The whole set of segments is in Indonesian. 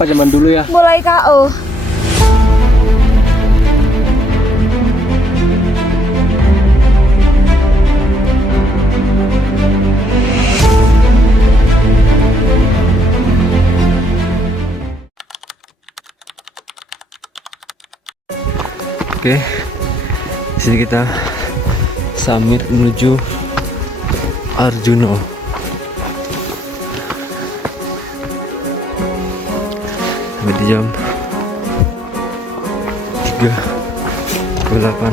Zaman dulu ya. Mulai KO. Oke, di sini kita summit menuju Arjuno. Sampai di jam 3:08.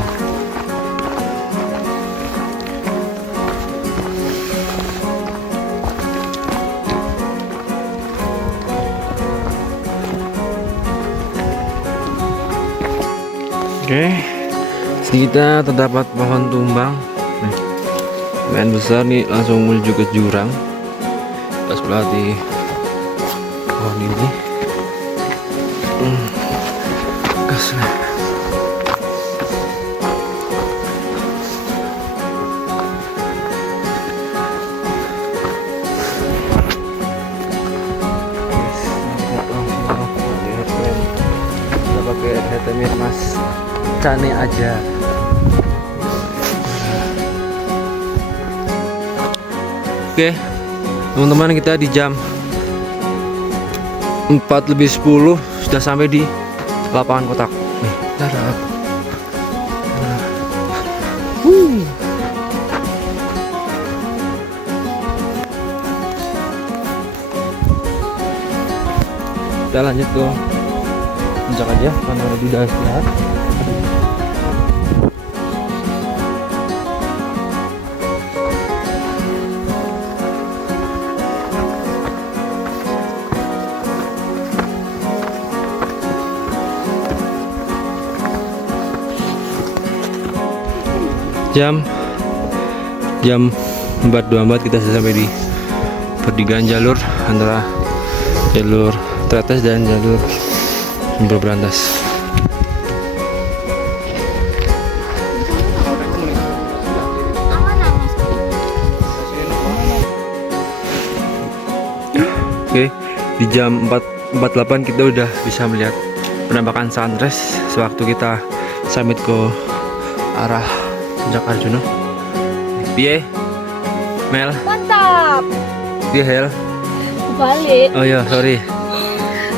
Oke, sini kita terdapat pohon tumbang. Nih, lumayan besar nih, langsung menuju ke jurang. Kita sebelah di pohon ini. Gas nih. Kita pakai headlamp mas. Cane aja. Oke, teman-teman, kita di jam 4:10 sudah sampai di lapangan kotak. Nih, darat. Kita lanjut ke puncak aja karena udah istirahat. Jam 4:24 kita sudah sampai di pertigaan jalur antara jalur Tretes dan jalur Jembur Berantas. Oke, di jam 4:48 kita udah bisa melihat penampakan sunrise sewaktu kita summit ke arah puncak Arjuno. Piye? Mel? Mantap. Piye Hel? Balik. Oh iya, sorry.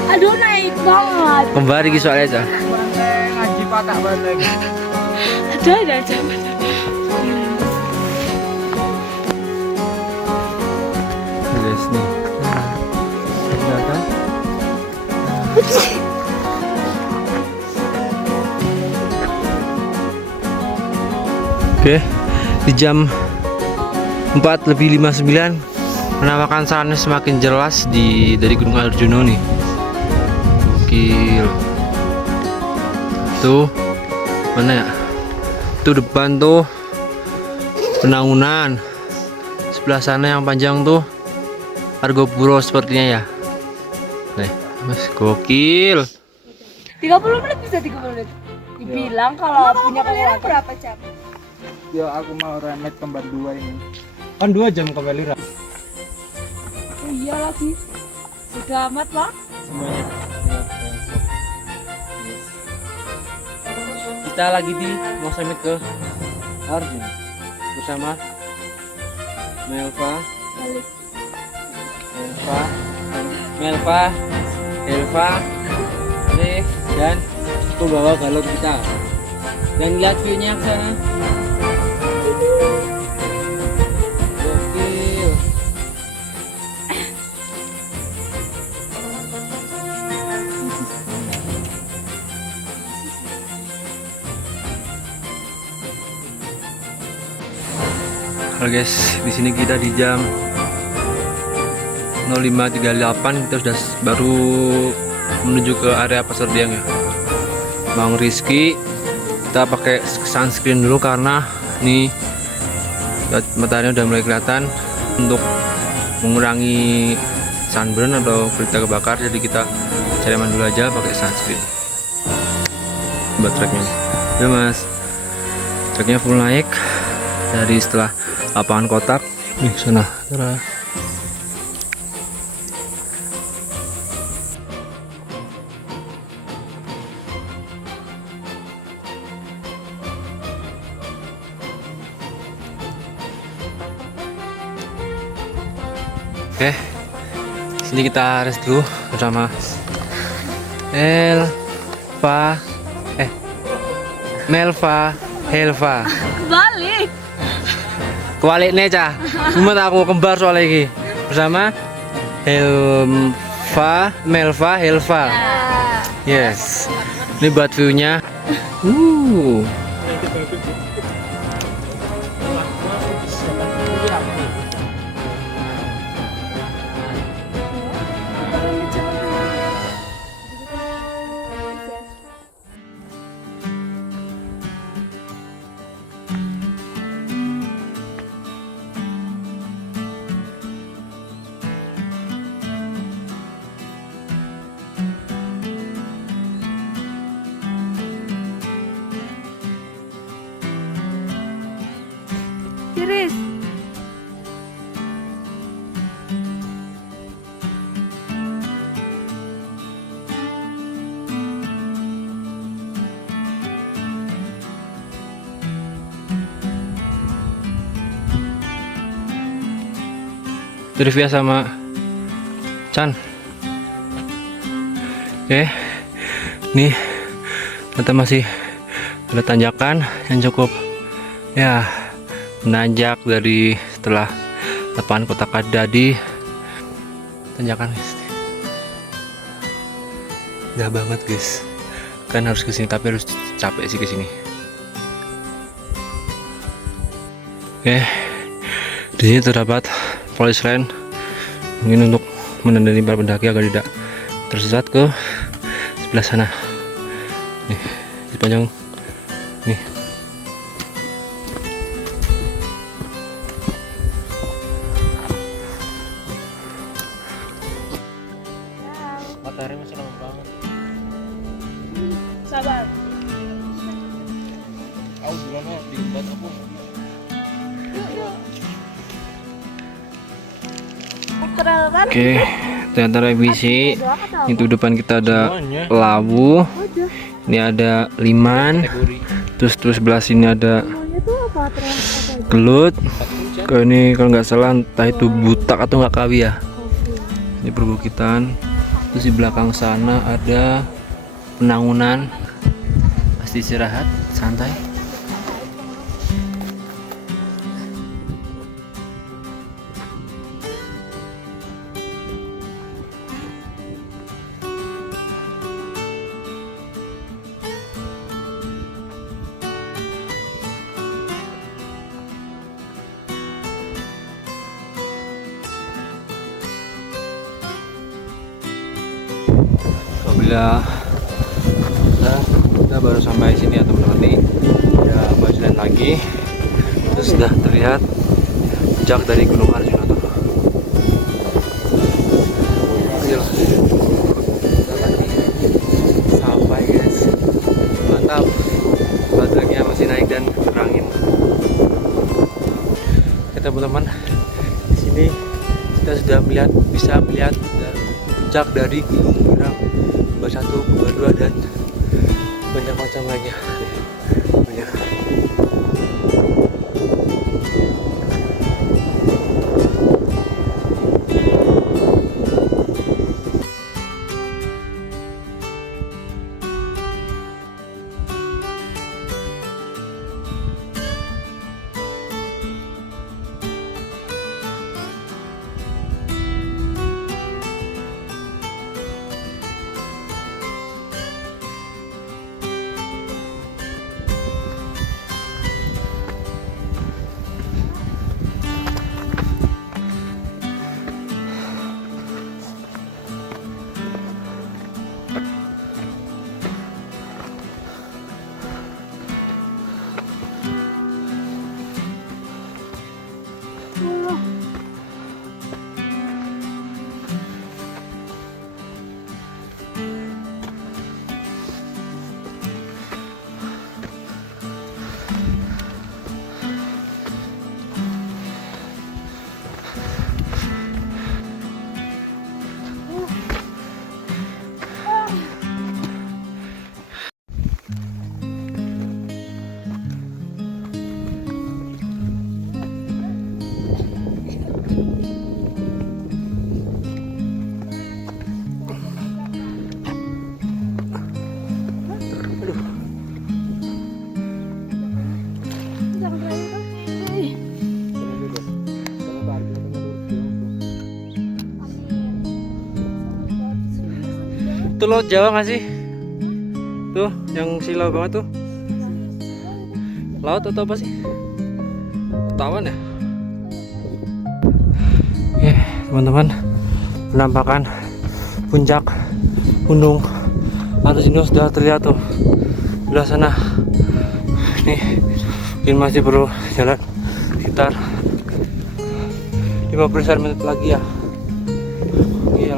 Aduh, naik banget. Kembali ke soalnya aja. Ngaji patak balik. Ada aja. Yes nih. Kelihatan? Oke, di jam 4:59 penampakan sunrise semakin jelas dari Gunung Arjuno nih. Gokil. Tuh, mana ya? Tuh depan tuh Penangunan. Sebelah sana yang panjang tuh Argopuro sepertinya ya. Nih, Mas, gokil. 30 menit bisa 30 menit. Dibilang kalau punya kekuatan berapa jam? Ya aku mau remet kembar 2 ini. Kan 2 jam ke Belira. Oh iya lagi. Sudah amat, Pak. Semuanya Kita lagi di mau summit ke Arjuna bersama Melva, Rif, dan pembawa galon kita. Dan lihat view-nya ke sana. Gokil. Halo guys, di sini kita di jam 05.38 kita sudah baru menuju ke area Pasar Diang ya. Bang Rizky, kita pakai sunscreen dulu karena nih matahari udah mulai kelihatan. Untuk mengurangi sunburn atau kulit kita kebakar, jadi kita cari aman dulu aja pakai sunscreen. Buat treknya, ya mas, treknya full naik dari setelah lapangan kotak nih sana. Oke, sini kita rest dulu bersama Melva, Helva. Balik. Kebalik nih cah. Cuma aku kembar soalnya ini bersama Melva, Helva. Yes. Ini buat view-nya. Tiris. Trivia sama Chan. Oke, nih kita masih ada tanjakan yang cukup ya menanjak dari setelah lapangan Kota Kadadi. Tanjakan guys, indah banget guys. Kan harus kesini tapi harus capek sih kesini. Oke, di sini terdapat polis line mungkin untuk menandai para pendaki agar tidak tersesat ke sebelah sana. Nih di sepanjang nih. Matahari masih lama banget. Sabar. Aku gimana diembat aku. Oke, ternyata revisi. Itu depan kita ada labu. Ini ada liman. Terus sebelah sini ada gelut. Kalau ini kalau nggak salah entah itu butak atau nggak kawi ya. Ini perbukitan. Terus di belakang sana ada penangunan. Pasti istirahat, santai. Apabila kita baru sampai sini ya teman-teman nih, ya jalan lagi, terus sudah terlihat puncak dari Gunung Arjuna tuh. Ayo, sampai guys, mantap, baterainya masih naik dan berangin. Kita teman-teman di sini kita sudah bisa melihat puncak dari Gunung Gerang Kembar 1, Kembar 2 dan banyak macam lainnya. Banyak. Tuh laut Jawa nggak sih? Tuh, yang silau banget tuh. Laut atau apa sih? Tawan ya? Oke, teman-teman, penampakan puncak Gunung Arjuna sudah terlihat tuh sebelah sana. Nih, mungkin masih perlu jalan sekitar 50 menit lagi ya. Iya.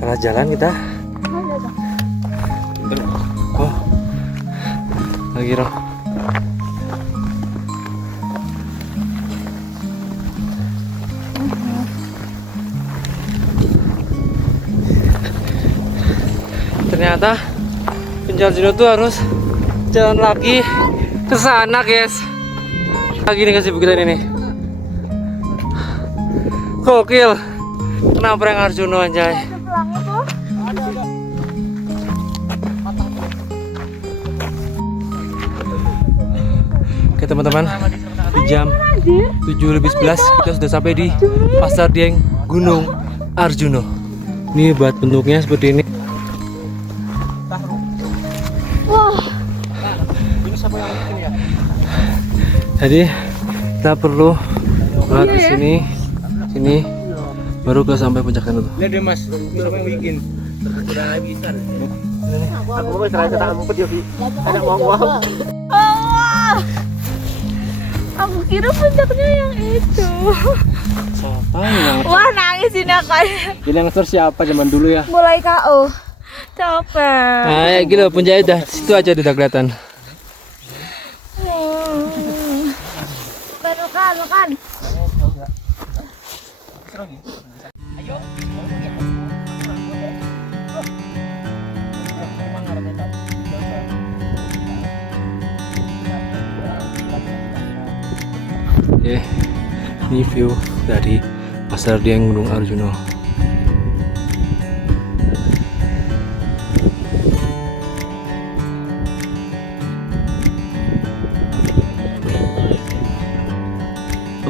Salah jalan kita. Oh, lagi roh. Ternyata Puncak Arjuna tuh harus jalan lagi ke sana, guys. Lagi nih kasih kita ini. Gokil. Kenapa yang Arjuna anjay? Oke teman-teman, di jam 7:11 kita sudah sampai di Pasar Dieng Gunung Arjuna. Ini buat bentuknya seperti ini. Jadi kita perlu lewat ke sini, baru ke sampai puncaknya tuh. Lihat deh mas, itu apa yang bikin? Udah bisa. Aku mau serasa tak mau pergi. Ada mau. Aku kira puncaknya yang itu. Siapa yang Wah, nangis ini kayak. Ini yang siapa zaman dulu ya? Mulai KO. Capek. Nah, ya gitu puncaknya udah situ aja udah kelihatan. Makan. Ini view dari Pasar Dieng Gunung Arjuna.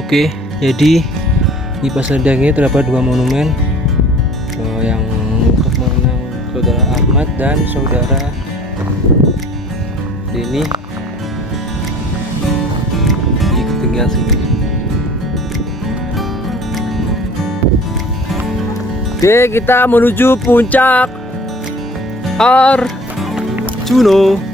Oke, jadi di Pasar Dieng ini terdapat dua monumen, yang untuk mengenang saudara Ahmad dan saudara Denny di ketinggian sini. Oke, kita menuju puncak Arjuna.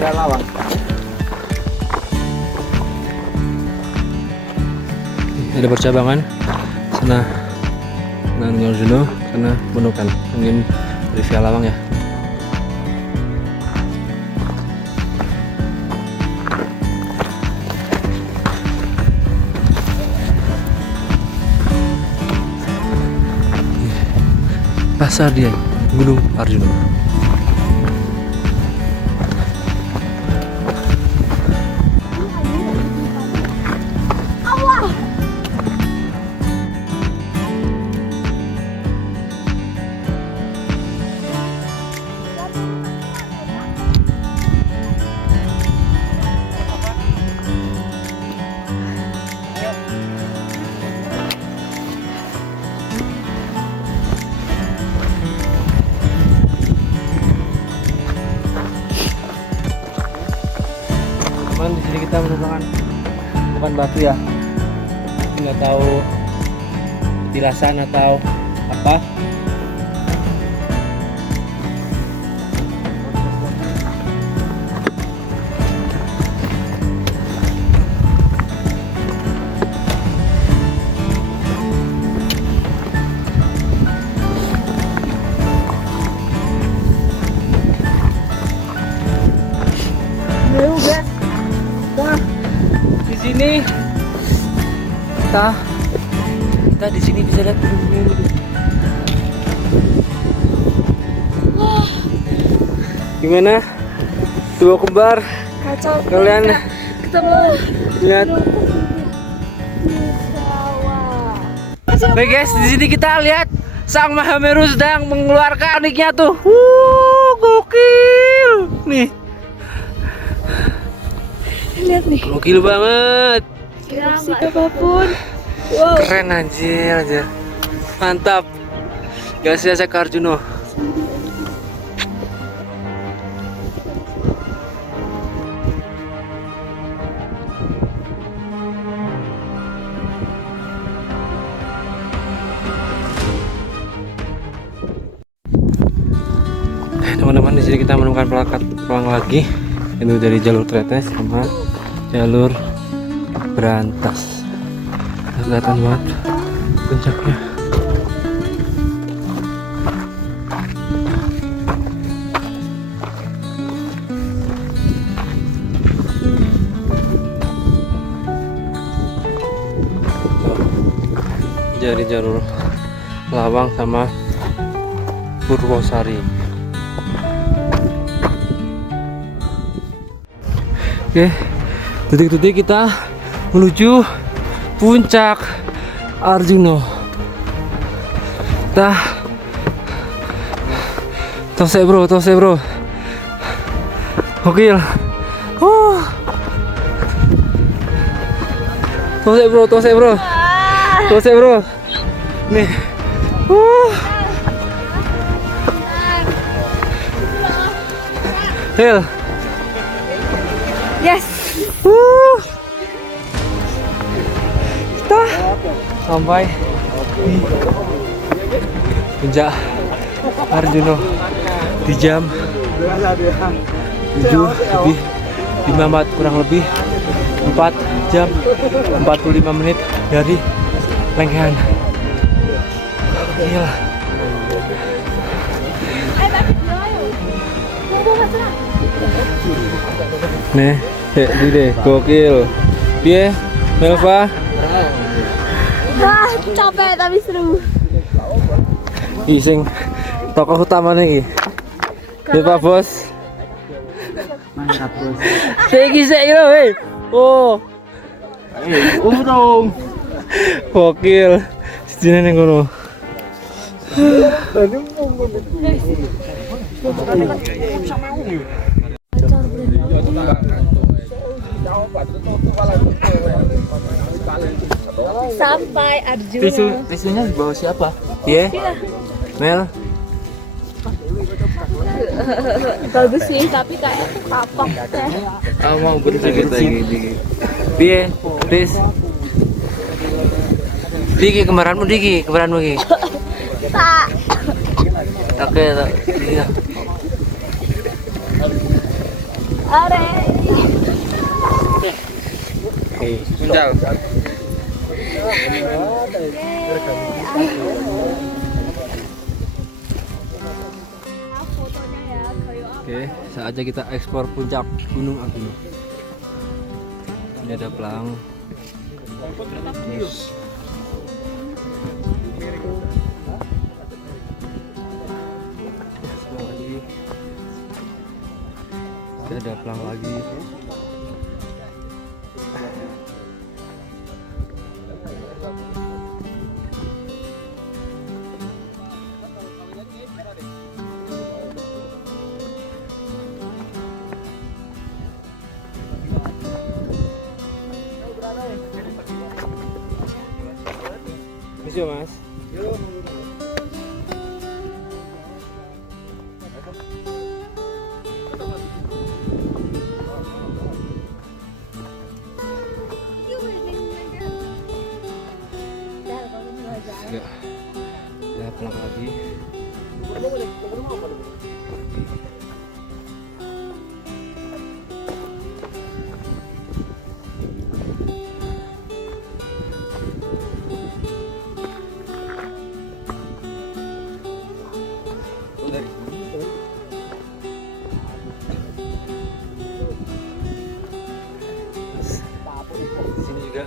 Lawang. Ada percabangan sana Gunung Arjuna karena menukan mungkin dari via Lawang ya. Pasar Dieng Gunung Arjuna. Cuman di sini kita menemukan bukan batu ya, nggak tahu tilasan atau apa. Kita di sini bisa lihat gunung. Gimana? Dua kembar. Kacau. Kalian Ketemu. lihat. Sawah. Baik guys, di sini kita lihat Sang Mahameru sedang mengeluarkan aniknya tuh. Gokil. Nih. Lihat nih. Gokil banget. Kasih apapun. Wow. Keren anjir. Mantap. Gak sia-sia ke Arjuno. Teman-teman, di sini kita menemukan pelakat pelang lagi. Itu dari jalur tretes sama jalur berantas. Kelihatan banget puncaknya. Jadi jalur Lawang sama Purwosari. Oke, detik-detik kita menuju puncak Arjuno. Tose bro. Gokil. Tose bro. Nih. Hil. Yes. Kita sampai di puncak Arjuno di jam 7 lebih 5 kurang lebih 4 jam 45 menit dari Lengkehan. Gila. Nih, di deh, gokil. Piye, Melva? Capek tapi seru. Ising tokoh utama nih. Ya Pak Bos. Mantap bos. Sek lo, hei. Oh. Dong. Gokil. Sini ning ngono. Sampai Arjuno. Tisunya di bawah siapa? Iya. Mel. Bagus sih, tapi kayak kapok teh. Mau bersikit lagi. Piye, Des? Diki kembaranmu Diki. Tak. Oke, iya. Are. Punjal. Fotonya ya, kayak Oke, saatnya kita eksplor puncak Gunung Arjuno. Ini ada pelang. Terus sebelah lagi. Ini ada pelang lagi. Bisa Mas. Ya, ya pelang lagi. Sini juga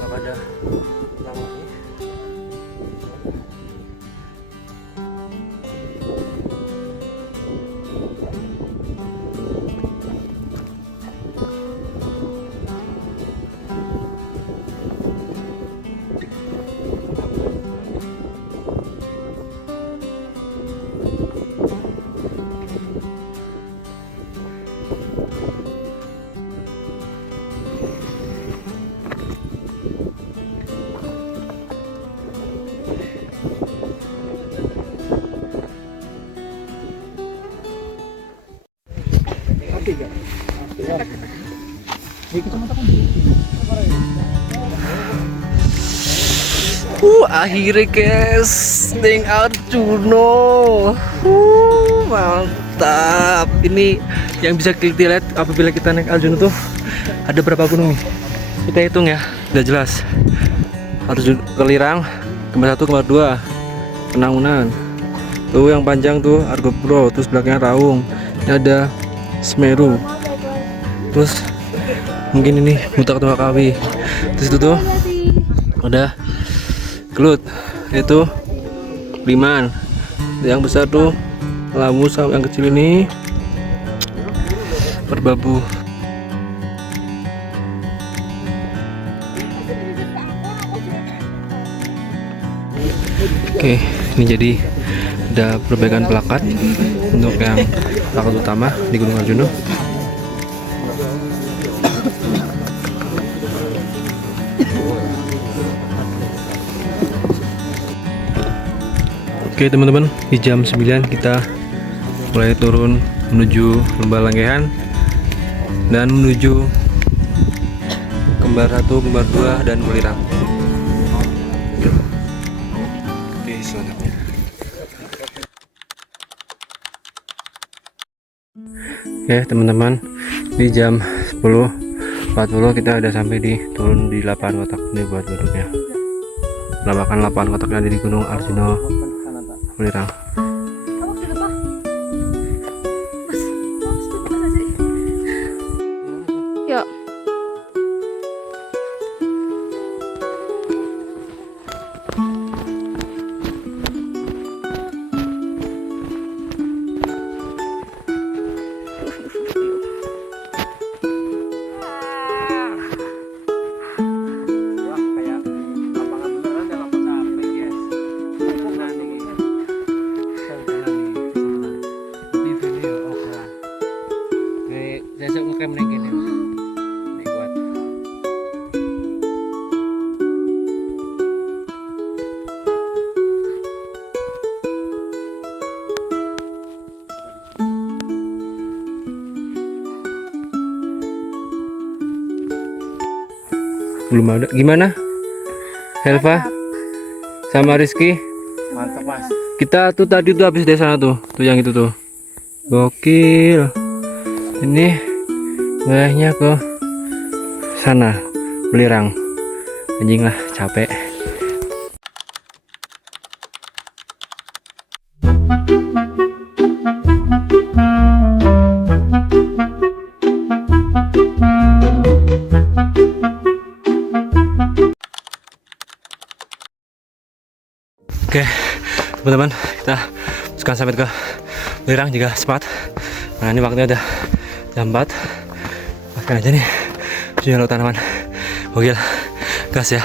8 Akhirnya guys, Deng Arjuno. Mantap. Ini yang bisa kita lihat apabila kita naik Arjuno tuh ada berapa gunung nih? Kita hitung ya, udah jelas. Arjuno Kelirang, kembar 1, kembar 2, Penangunan. Tuh yang panjang tuh Argopuro, terus belakangnya Raung. Ini ada Semeru. Terus mungkin ini Mutak Kawi. Terus itu tuh ada Kelut, itu Liman. Yang besar tuh Lamu, sama yang kecil ini Perbabu. Oke, ini jadi ada perbaikan plakat untuk yang plakat utama di Gunung Arjuno. Oke teman-teman, di jam 9 kita mulai turun menuju Lembah Langgehan dan menuju kembar 1, kembar 2 dan Welirang. Oke, selanjutnya. Oke teman-teman, di jam 10.40 kita udah sampai di turun di 8 kotak ini buat duduknya. Namakan 8 kotak yang ada di Gunung Arjuno Welirang. Yuk. Belum ada. Gimana Helva sama Rizky? Mantap mas. Kita tuh tadi tuh habis dari sana tuh yang itu tuh gokil. Ini wilayahnya ke sana Welirang. Anjing lah, capek. Oke teman-teman, kita sekarang sampai ke Welirang juga sempat. Nah ini waktunya udah jam 4. Paskan aja nih sudah laut tanaman. Gokil, gas ya.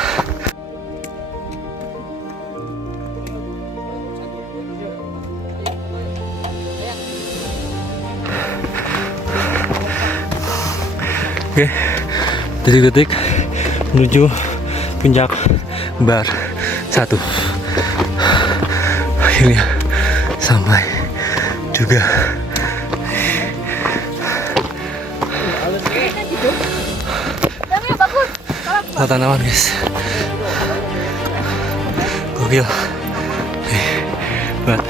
Oke, detik-detik menuju puncak kembar 1. Akhirnya sampai juga. Laut tanaman guys, gokil. Hebat.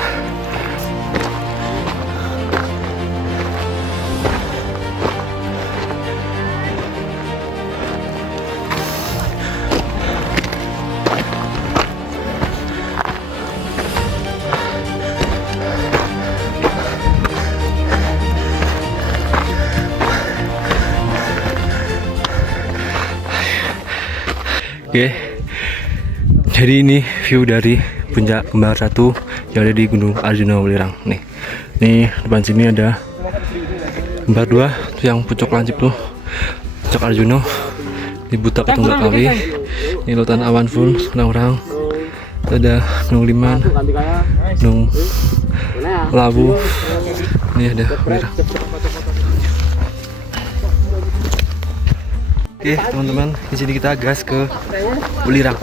Oke, jadi ini view dari puncak kembar 1 yang ada di Gunung Arjuno Welirang. Nih depan sini ada kembar 2 tuh yang pucuk lancip tuh, puncak Arjuno di Buta Ketunggak Kawi. Ini lautan awan full, orang-orang. Ada Gunung Liman, Gunung Labu. Ini ada Welirang. Oke teman-teman, di sini kita gas ke Welirang,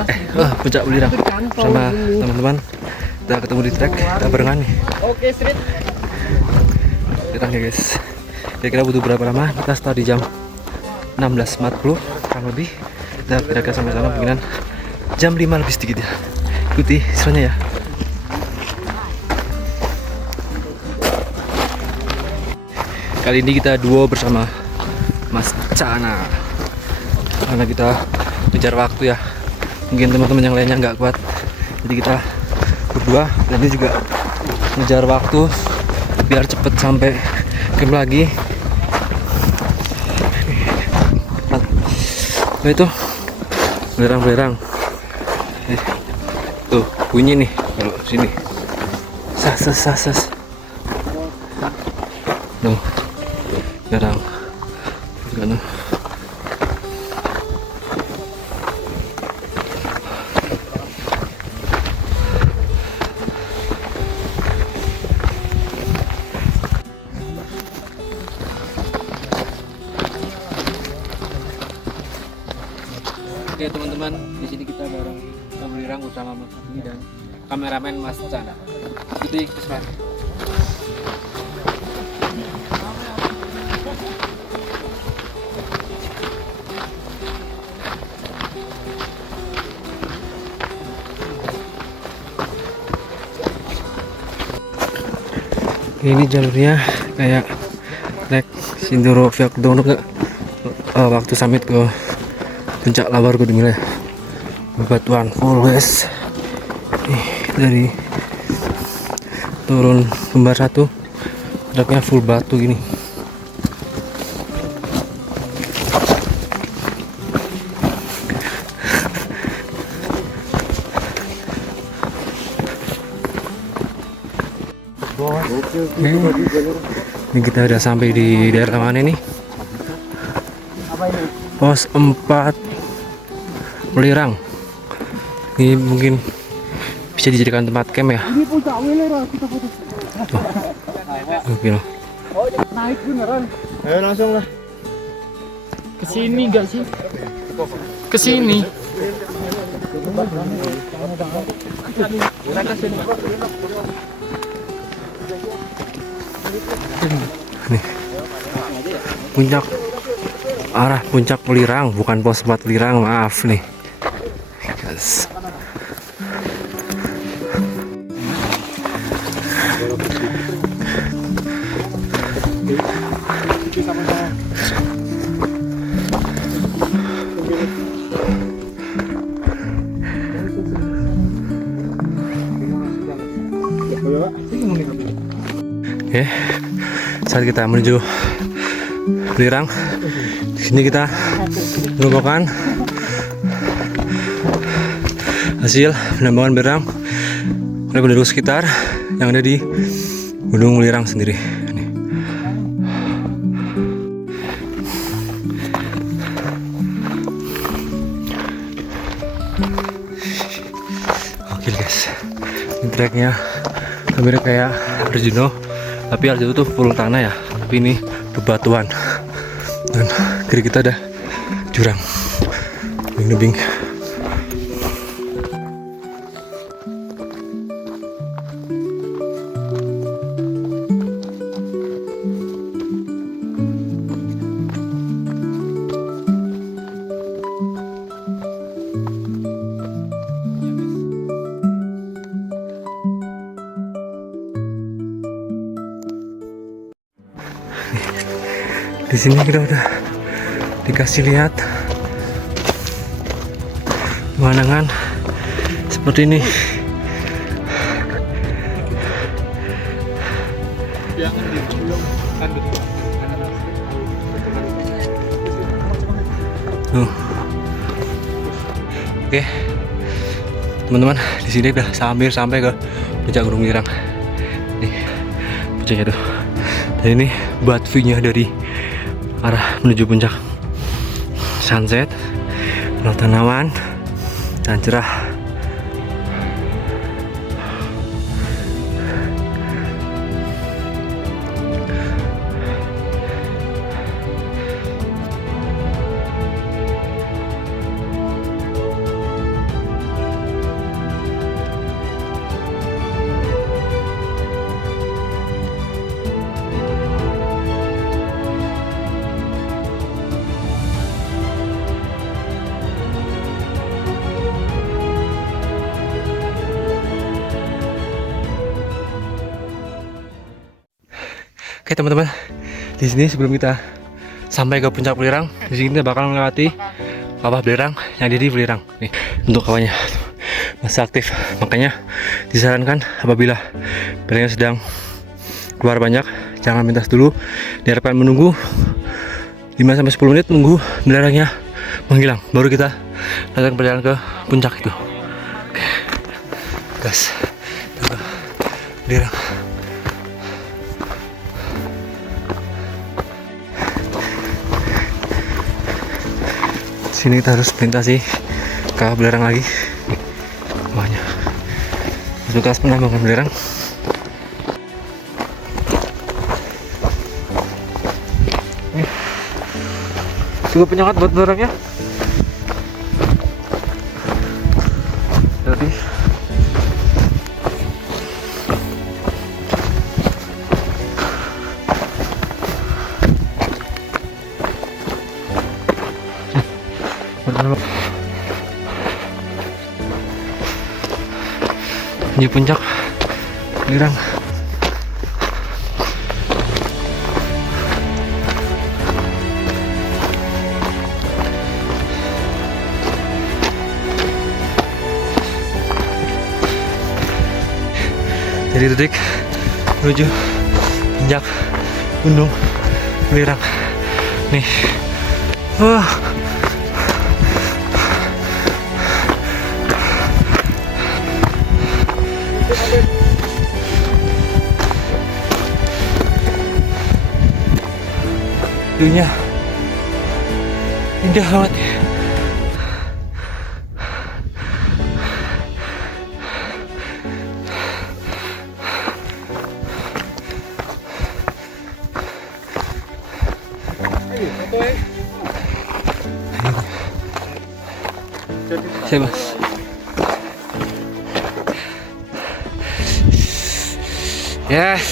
puncak Welirang sama teman-teman. Kita ketemu di trek, kita barengan nih. Oke, street. Welirang ya guys. Kira-kira butuh berapa lama? Kita start di jam 16.40 kurang lebih. Kita kira-kira sampai sana mungkinan jam 5 lebih sedikit ya. Ikuti serunya ya. Kali ini kita duo bersama Mas Cana, karena kita ngejar waktu ya. Mungkin teman-teman yang lainnya nggak kuat, jadi kita berdua. Dan ini juga ngejar waktu biar cepet sampai camp lagi. Apa itu? Belerang-belerang. Tuh bunyi nih kalau sini. Sas. Tuh. Belerang. Kan. Oke teman-teman, di sini kita bareng Belirang bersama Mas Adi dan kameramen Mas Cana. Ikuti keseruan. Ini jalurnya kayak trek Sindoro Viaduct ke waktu summit ke Puncak Lawar Gunung Mileh. Bebatuan full guys. Dari turun Kembar 1 treknya full batu gini. Ini kita udah sampai di daerah mana nih? Pos 4 Belirang. Ini mungkin bisa dijadikan tempat camp ya. Ini puncak Welera kita foto. Oke loh. Naik beneran. Ayo langsung lah. Kesini enggak sih? Kesini. Nih. Puncak, arah puncak Belirang, bukan pos 4 Belirang, maaf nih. Yes. Oke, saat kita menuju Belirang, di sini kita merupakan hasil penambangan Belirang oleh penduduk sekitar yang ada di Gunung Belirang sendiri. Nih. Oke guys, ini treknya hampir kayak Arjuna, tapi Arjuna tuh full tanah ya, tapi ini bebatuan dan kiri kita ada jurang nebing. Di sini kita udah dikasih lihat pemandangan seperti ini. Oke, teman-teman, di sini udah sampai ke puncak Gunung Belirang. Nih, puncaknya tuh. Dan ini buat view-nya dari arah menuju puncak. Sunset, penuh tanaman dan cerah. Oke teman-teman, di sini sebelum kita sampai ke puncak Welirang, di sini kita bakal melewati kawah belerang yang ada di Welirang. Nih, untuk kawahnya masih aktif, makanya disarankan apabila belerangnya sedang keluar banyak, jangan melintas dulu. Diharapkan menunggu 5-10 menit, tunggu belerangnya menghilang, baru kita lanjutkan perjalanan ke puncak itu. Oke, gas, kita ke belerang. Sini kita harus melintasi kawah belerang lagi. Banyak bekas penambangan belerang. Cukup penyekat buat belerangnya. Jadi di puncak Welirang. Jadi titik menuju puncak Gunung Welirang. Nih, wah. View-nya indah banget. Siapa? Yes.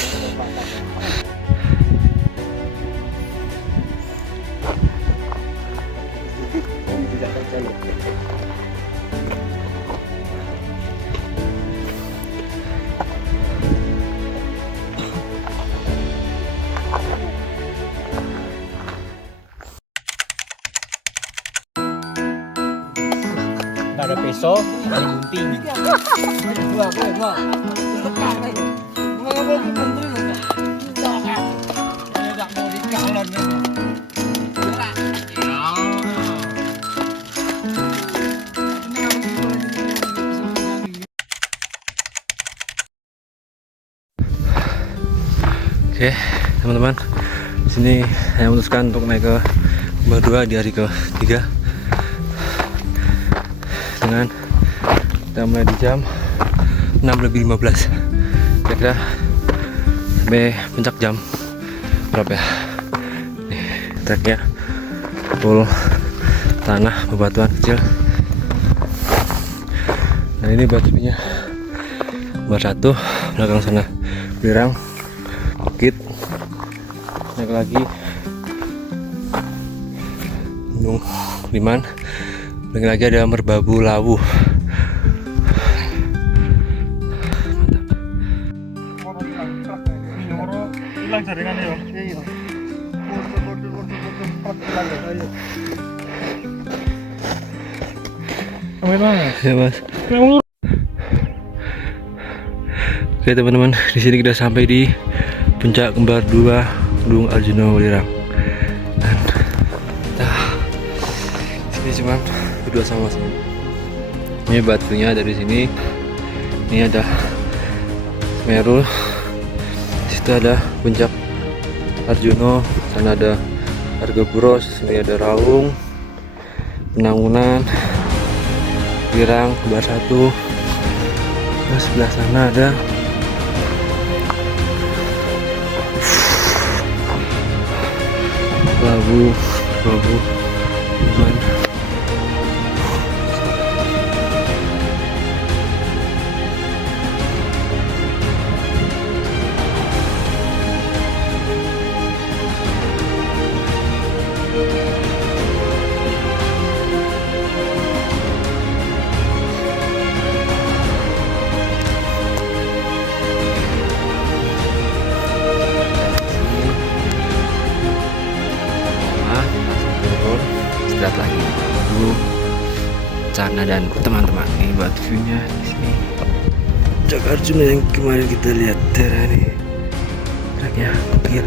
Ada peso, ada gunting. Oke, teman-teman, di sini saya memutuskan untuk naik ke Kembar 2 di hari ke-3 dengan kita mulai di jam 6:15. Kira-kira sampai puncak jam berapa ya? Nih, treknya full tanah bebatuan kecil. Nah, ini batunya Kembar 1, belakang sana Welirang, Bukit, naik lagi Gunung Liman, lagi ada Merbabu Lawu. Hilang jaringannya ya. Iya. Ya mas. Oke teman-teman, di sini kita sampai di puncak Kembar 2 Gunung Arjuna Welirang. Dan kita sini cuma berdua sama mas. Ini batunya dari sini. Ini ada Semeru. Di situ ada puncak Arjuna. Sana ada Argopuro. Sini ada Raung, Penangunan, Welirang, Kembar 1. Terus sebelah sana ada Lawu Liman. Karna dan teman-teman. Ini buat view-nya di sini. Cak Arjuna yang kemarin kita lihat nih. Truknya kecil.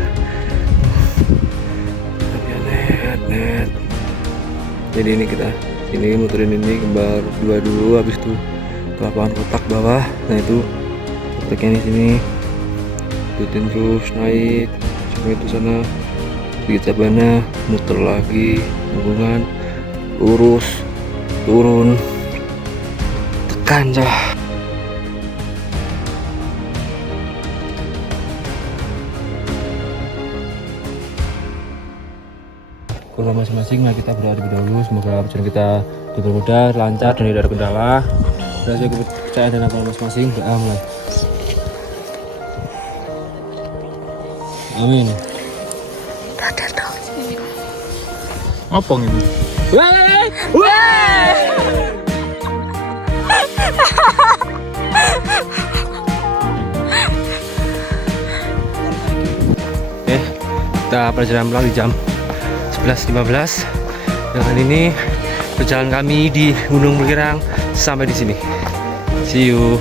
Truknya net. Jadi ini kita ini muterin ini kembar dua habis itu ke lapangan kotak bawah. Nah itu truknya di sini. Ikutin terus naik sampai itu sana. Sedikit sabana, muter lagi, hubungan lurus, turun, tekan cah. Kalau masing-masing lah kita berdoa lebih dahulu, semoga perjalanan kita dipermudah, lancar dan tidak ada kendala. Berhasil kepercayaan dan apa masing-masing, doa mulai. Amin. Apa ini? Kita perjalanan pulang di jam 11.15. Dengan ini perjalanan kami di Gunung Mulirang sampai di sini. See you.